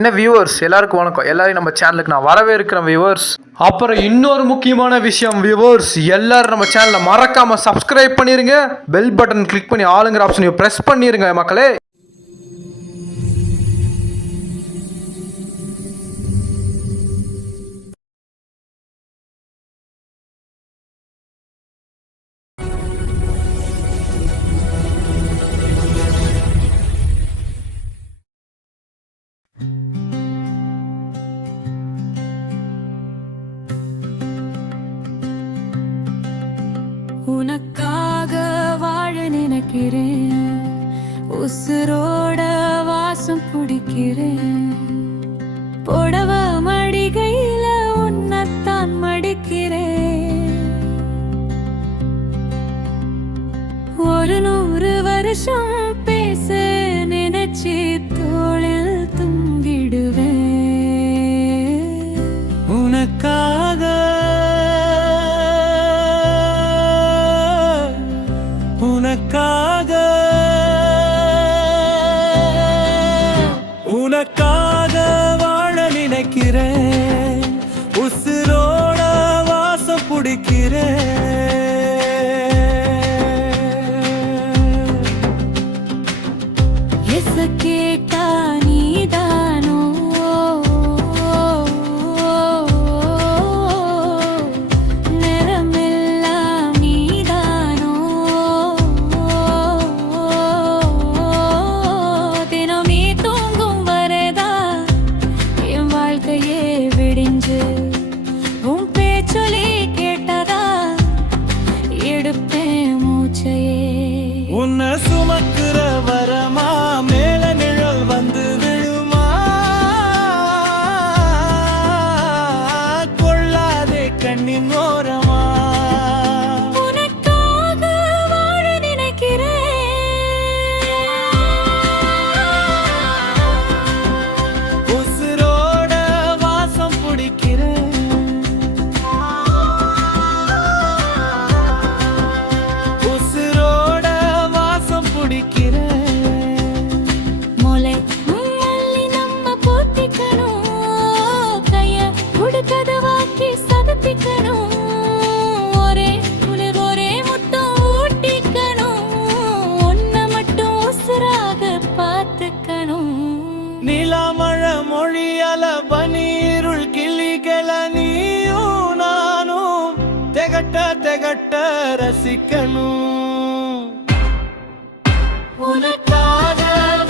என்ன வியூவர்ஸ் எல்லாருக்கும் வணக்கம். எல்லாரும் நம்ம சேனலுக்கு நான் வரவேற்கிறேன் வியூவர்ஸ். அப்புறம் இன்னொரு முக்கியமான விஷயம் வியூவர்ஸ், எல்லாரும் நம்ம சேனலை மறக்காம சப்ஸ்கிரைப் பண்ணிருங்க, பெல் பட்டன் கிளிக் பண்ணி ஆளுங்கிற ஆப்ஷனையும் பிரஸ் பண்ணிருங்க மக்களே. உனக்காக வாழ நினைக்கிறேன், உசுரோட வாசம் பிடிக்கிறேன். புடவ மடிகையில உன்னத்தான் மடிக்கிறேன். 100 வருஷம் பேச நினைச்சி தோளில் தூங்கிடுவேன். உனக்காக உனக்காக உனக்காக வாழ நினைக்கிறேன், உசுரோட வாசம் பிடிக்கிறேன். எச கேட்டா நீதானோ, உன்னை சுமக்கிற வரமா மேல நிழல் வந்து விழுமா, கொள்ளாதே கண்ணின் ஓரமா. உனக்காக வாழ நினைக்கிறேன், உசுரோட வாசம் பிடிக்கிறேன். நிலமழ மொழியல பனீருள் கிளிகள நீயும் நானும் தெகட்ட தெகட்ட ரசிக்கணும். உனக்காக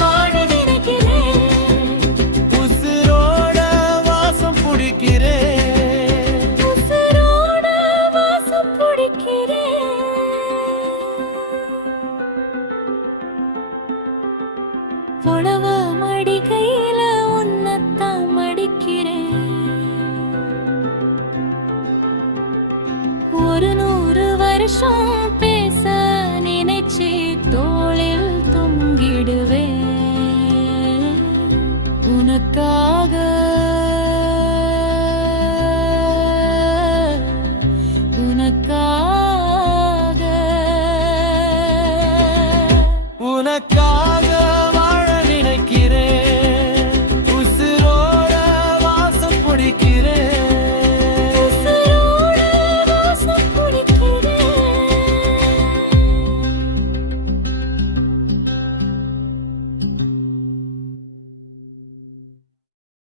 வாழ நினைக்கிறேன், உசுரோட வாசம் பிடிக்கிறேன். உசுரோட வாசம் பிடிக்கிறேன். புடவ மடிகையில உன்னத்தான் மடிக்கிறேன். 100 வருஷம் பேச நினைச்சி தோளில் தொங்கிடுவேன். உனக்காக